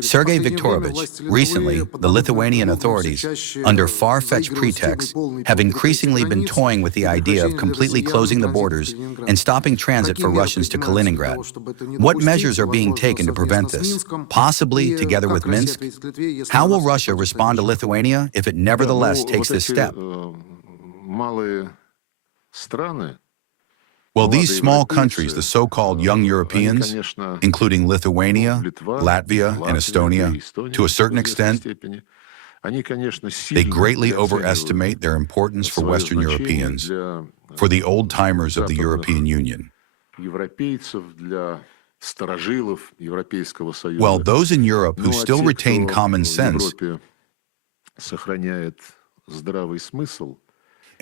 Sergey Viktorovich, recently, the Lithuanian authorities, under far-fetched pretexts, have increasingly been toying with the idea of completely closing the borders and stopping transit for Russians to Kaliningrad. What measures are being taken to prevent this? Possibly together with Minsk? How will Russia respond to Lithuania if it nevertheless takes this step? Well, these small countries, the so-called young Europeans, including Lithuania, Latvia, and Estonia, to a certain extent, they greatly overestimate their importance for Western Europeans, for the old-timers of the European Union. Well, those in Europe who still retain common sense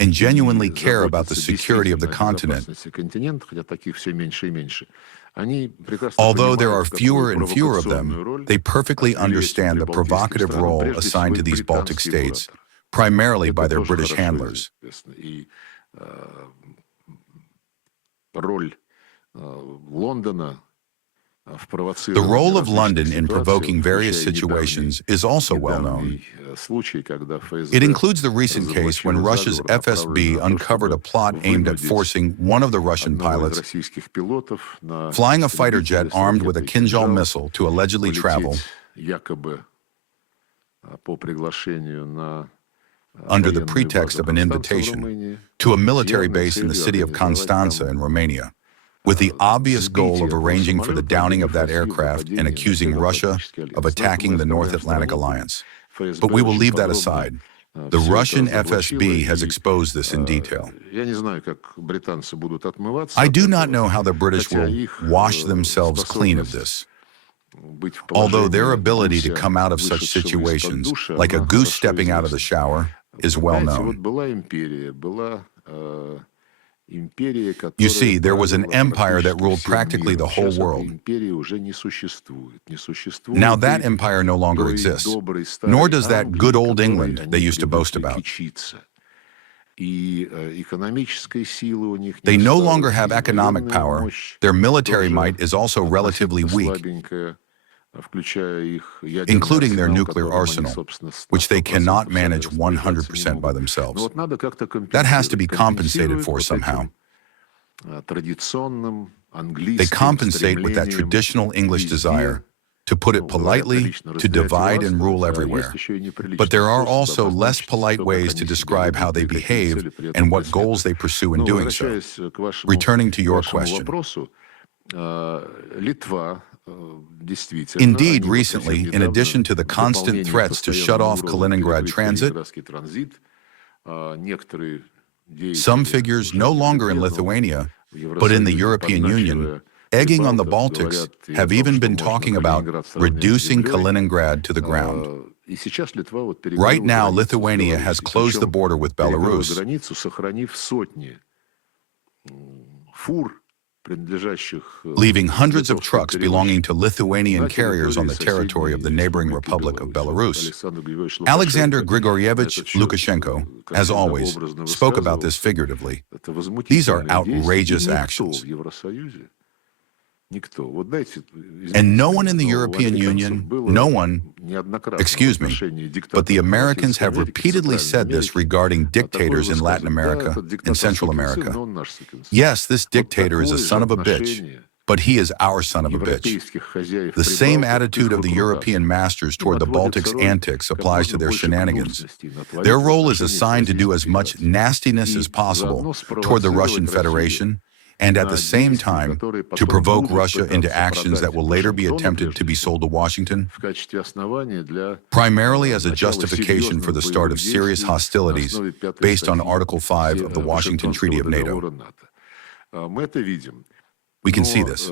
and genuinely care about the security of the continent, although there are fewer and fewer of them, they perfectly understand the provocative role assigned to these Baltic states, primarily by their British handlers. The role of London in provoking various situations is also well known. It includes the recent case when Russia's FSB uncovered a plot aimed at forcing one of the Russian pilots flying a fighter jet armed with a Kinjal missile to allegedly travel under the pretext of an invitation to a military base in the city of Constanța in Romania, with the obvious goal of arranging for the downing of that aircraft and accusing Russia of attacking the North Atlantic Alliance. But we will leave that aside. The Russian FSB has exposed this in detail. I do not know how the British will wash themselves clean of this, although their ability to come out of such situations, like a goose stepping out of the shower, is well known. You see, there was an empire that ruled practically the whole world. Now that empire no longer exists, nor does that good old England they used to boast about. They no longer have economic power. Their military might is also relatively weak, including their nuclear arsenal, which they cannot manage 100% by themselves. That has to be compensated for somehow. They compensate with that traditional English desire, to put it politely, to divide and rule everywhere. But there are also less polite ways to describe how they behave and what goals they pursue in doing so. Returning to your question. Indeed, recently, in addition to the constant threats to shut off Kaliningrad transit, some figures no longer in Lithuania, but in the European Union, egging on the Baltics, have even been talking about reducing Kaliningrad to the ground. Right now, Lithuania has closed the border with Belarus, leaving hundreds of trucks belonging to Lithuanian carriers on the territory of the neighboring Republic of Belarus. Alexander Grigorievich Lukashenko, as always, spoke about this figuratively. These are outrageous actions. And no one in the European Union, but the Americans have repeatedly said this regarding dictators in Latin America and Central America. Yes, this dictator is a son of a bitch, but he is our son of a bitch. The same attitude of the European masters toward the Baltics' antics applies to their shenanigans. Their role is assigned to do as much nastiness as possible toward the Russian Federation, and at the same time, to provoke Russia into actions that will later be attempted to be sold to Washington, primarily as a justification for the start of serious hostilities based on Article 5 of the Washington Treaty of NATO. We can see this.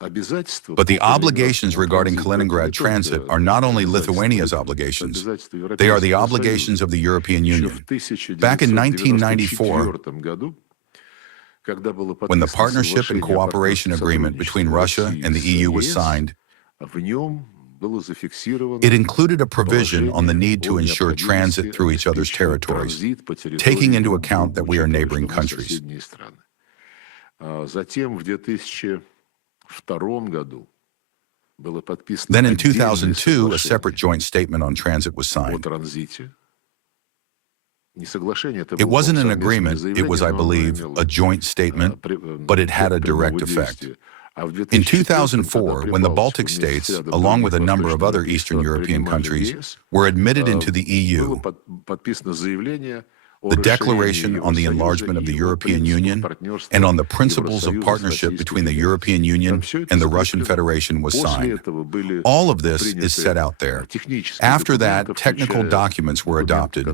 But the obligations regarding Kaliningrad transit are not only Lithuania's obligations, they are the obligations of the European Union. Back in 1994, when the Partnership and Cooperation Agreement between Russia and the EU was signed, it included a provision on the need to ensure transit through each other's territories, taking into account that we are neighboring countries. Then in 2002, a separate joint statement on transit was signed. It wasn't an agreement, it was, I believe, a joint statement, but it had a direct effect. In 2004, when the Baltic states, along with a number of other Eastern European countries, were admitted into the EU, the Declaration on the Enlargement of the European Union and on the Principles of Partnership between the European Union and the Russian Federation was signed. All of this is set out there. After that, technical documents were adopted,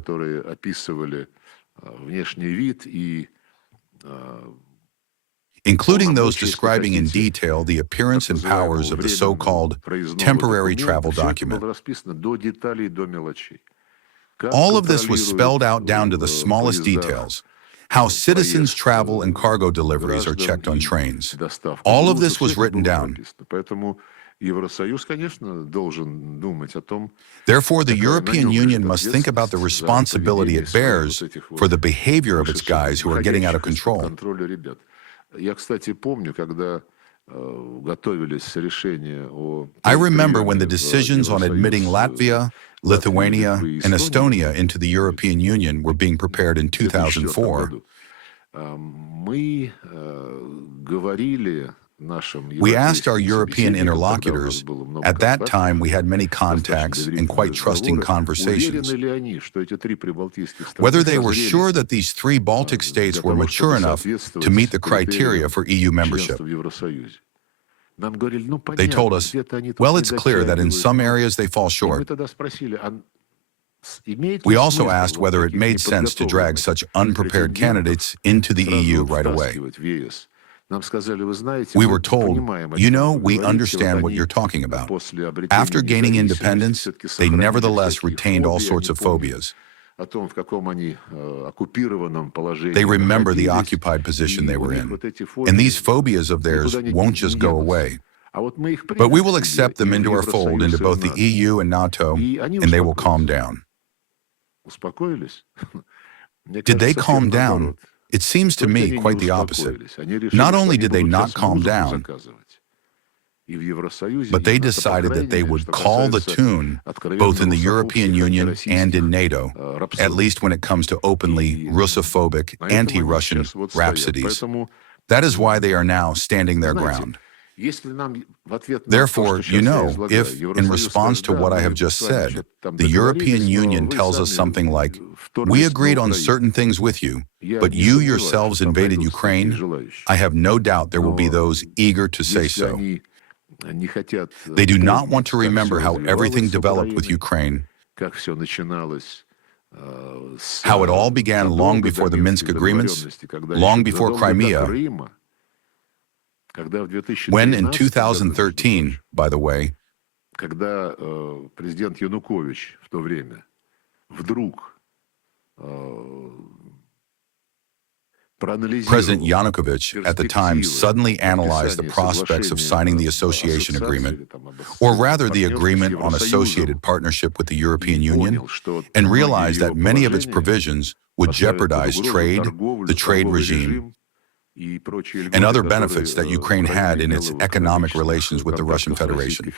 including those describing in detail the appearance and powers of the so-called temporary travel document. All of this was spelled out down to the smallest details, how citizens' travel and cargo deliveries are checked on trains. All of this was written down. Therefore, the European Union must think about the responsibility it bears for the behavior of its guys who are getting out of control. I remember when the decisions on admitting Latvia, Lithuania, and Estonia into the European Union were being prepared in 2004. We asked our European interlocutors. At that time, we had many contacts and quite trusting conversations, whether they were sure that these three Baltic states were mature enough to meet the criteria for EU membership. They told us, well, it's clear that in some areas they fall short. We also asked whether it made sense to drag such unprepared candidates into the EU right away. We were told, you know, we understand what you're talking about. After gaining independence, they nevertheless retained all sorts of phobias. They remember the occupied position they were in. And these phobias of theirs won't just go away. But we will accept them into our fold, into both the EU and NATO, and they will calm down. Did they calm down? It seems to me quite the opposite. Not only did they not calm down, but they decided that they would call the tune both in the European Union and in NATO, at least when it comes to openly Russophobic, anti-Russian rhapsodies. That is why they are now standing their ground. Therefore, you know, if, in response to what I have just said, the European Union tells us something like, we agreed on certain things with you, but you yourselves invaded Ukraine, I have no doubt there will be those eager to say so. They do not want to remember how everything developed with Ukraine, how it all began long before the Minsk agreements, long before Crimea, when in 2013, by the way, President Yanukovych at the time suddenly analyzed the prospects of signing the association agreement, or rather the agreement on associated partnership with the European Union, and realized that many of its provisions would jeopardize trade, the trade regime, and other benefits that Ukraine had in its economic relations with the Russian Federation.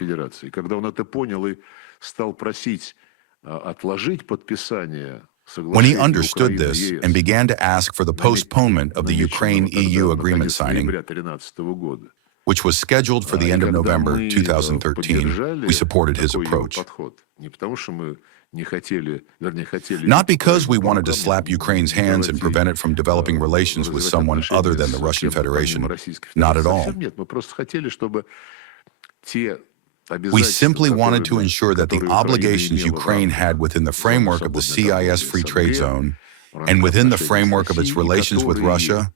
When he understood this and began to ask for the postponement of the Ukraine-EU agreement signing, which was scheduled for the end of November 2013, we supported his approach. Not because we wanted to slap Ukraine's hands and prevent it from developing relations with someone other than the Russian Federation. Not at all. We simply wanted to ensure that the obligations Ukraine had within the framework of the CIS Free Trade Zone and within the framework of its relations with Russia,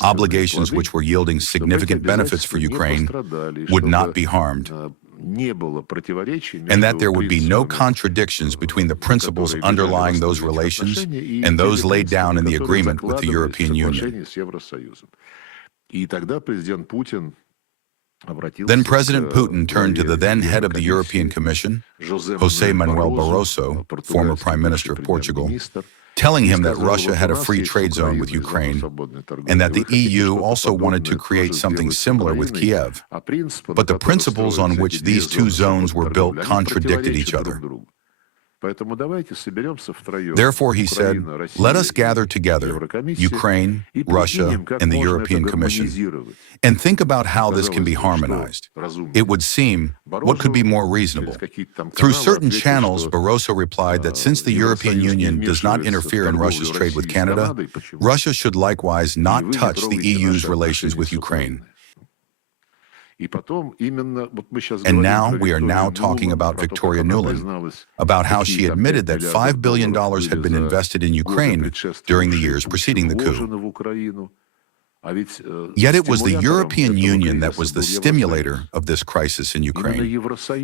obligations which were yielding significant benefits for Ukraine, would not be harmed, and that there would be no contradictions between the principles underlying those relations and those laid down in the agreement with the European Union. Then President Putin turned to the then head of the European Commission, José Manuel Barroso, former Prime Minister of Portugal, telling him that Russia had a free trade zone with Ukraine and that the EU also wanted to create something similar with Kiev. But the principles on which these two zones were built contradicted each other. Therefore, he said, let us gather together, Ukraine, Russia, and the European Commission, and think about how this can be harmonized. It would seem, what could be more reasonable? Through certain channels, Barroso replied that since the European Union does not interfere in Russia's trade with Canada, Russia should likewise not touch the EU's relations with Ukraine. And now we are now talking about Victoria Nuland, about how she admitted that $5 billion had been invested in Ukraine during the years preceding the coup. Yet it was the European Union that was the stimulator of this crisis in Ukraine.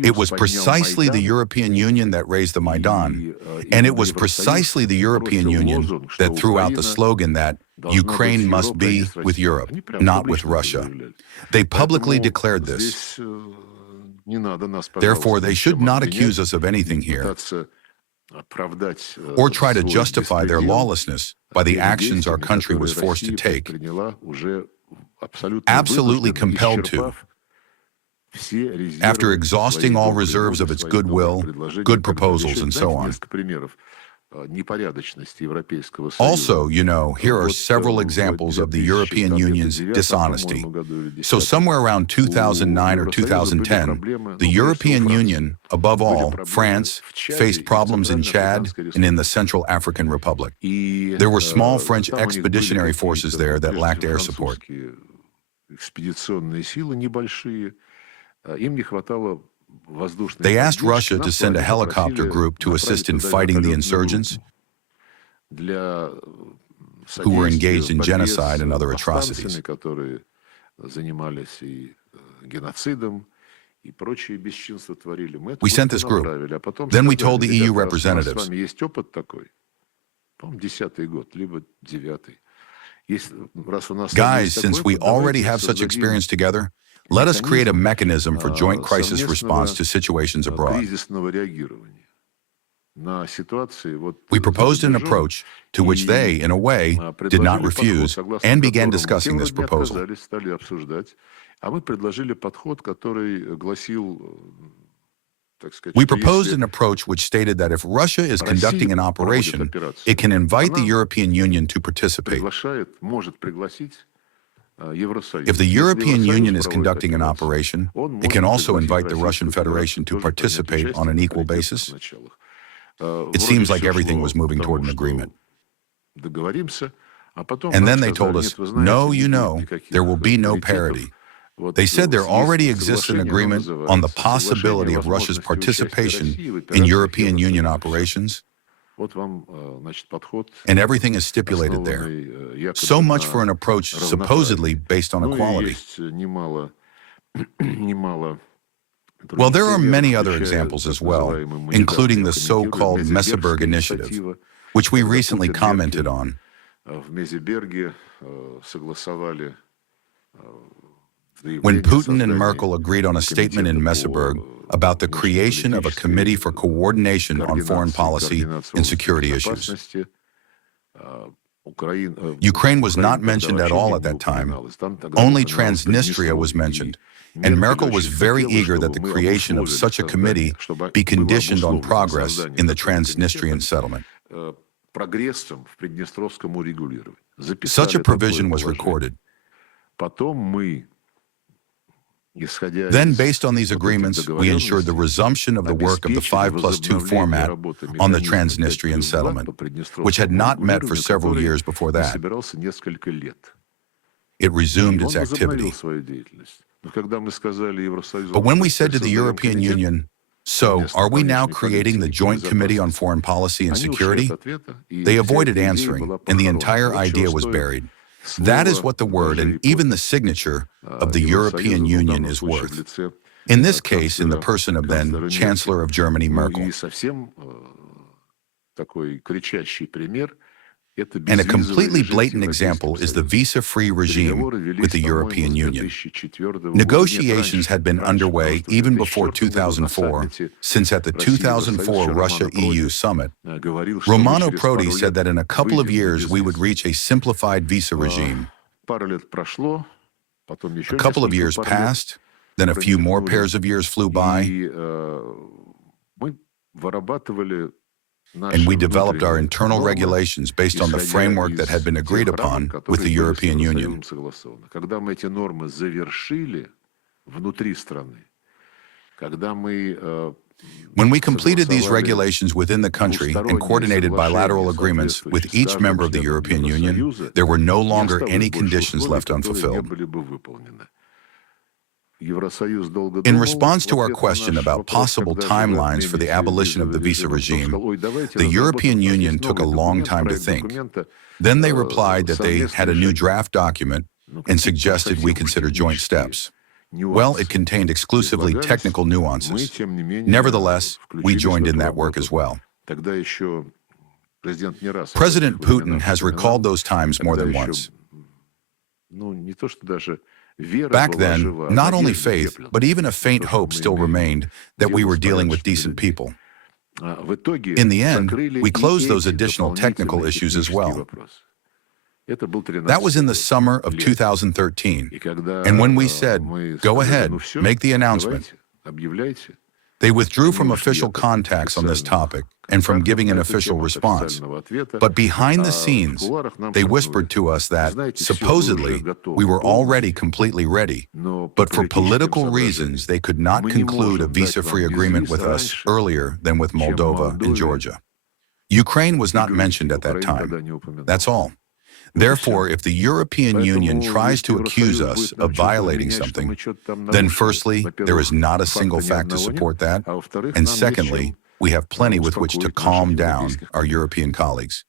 It was precisely the European Union that raised the Maidan, and it was precisely the European Union that threw out the slogan that Ukraine must be with Europe, not with Russia. They publicly declared this. Therefore, they should not accuse us of anything here, or try to justify their lawlessness by the actions our country was forced to take, absolutely compelled to, after exhausting all reserves of its goodwill, good proposals, and so on. Also, here are several examples of the European Union's dishonesty. So somewhere around 2009 or 2010, the European Union, above all, France, faced problems in Chad and in the Central African Republic. There were small French expeditionary forces there that lacked air support. They asked Russia to send a helicopter group to assist in fighting the insurgents who were engaged in genocide and other atrocities. We sent this group. Then we told the EU representatives, guys, since we already have such experience together, let us create a mechanism for joint crisis response to situations abroad. We proposed an approach to which they, in a way, did not refuse and began discussing this proposal. We proposed an approach which stated that if Russia is conducting an operation, it can invite the European Union to participate. If the European Union is conducting an operation, it can also invite the Russian Federation to participate on an equal basis. It seems like everything was moving toward an agreement. And then they told us, no, there will be no parity. They said there already exists an agreement on the possibility of Russia's participation in European Union operations, and everying is stipulated there. So much for an approach supposedly based on equality. Well, there are many other examples as well, including the so-called Meseberg initiative, which we recently commented on. When Putin and Merkel agreed on a statement in Meseberg about the creation of a committee for coordination on foreign policy and security issues. Ukraine was not mentioned at all at that time. Only Transnistria was mentioned, and Merkel was very eager that the creation of such a committee be conditioned on progress in the Transnistrian settlement. Such a provision was recorded. Then, based on these agreements, we ensured the resumption of the work of the 5+2 format on the Transnistrian settlement, which had not met for several years before that. It resumed its activity. But when we said to the European Union, so, are we now creating the Joint Committee on Foreign Policy and Security? They avoided answering, and the entire idea was buried. That is what the word and even the signature of the European Union is worth. In this case, in the person of then Chancellor of Germany, Merkel. And a completely blatant example is the visa-free regime with the European Union. Negotiations had been underway even before 2004, since at the 2004 Russia-EU summit, Romano Prodi said that in a couple of years we would reach a simplified visa regime. A couple of years passed, then a few more pairs of years flew by, and we developed our internal regulations based on the framework that had been agreed upon with the European Union. When we completed these regulations within the country and coordinated bilateral agreements with each member of the European Union, there were no longer any conditions left unfulfilled. In response to our question about possible timelines for the abolition of the visa regime, the European Union took a long time to think. Then they replied that they had a new draft document and suggested we consider joint steps. Well, it contained exclusively technical nuances. Nevertheless, we joined in that work as well. President Putin has recalled those times more than once. Back then, not only faith, but even a faint hope still remained that we were dealing with decent people. In the end, we closed those additional technical issues as well. That was in the summer of 2013, and when we said, "Go ahead, make the announcement," they withdrew from official contacts on this topic and from giving an official response. But behind the scenes, they whispered to us that, supposedly, we were already completely ready, but for political reasons, they could not conclude a visa-free agreement with us earlier than with Moldova and Georgia. Ukraine was not mentioned at that time. That's all. Therefore, if the European Union tries to accuse us of violating something, then firstly, there is not a single fact to support that, and secondly, we have plenty with which to calm down our European colleagues.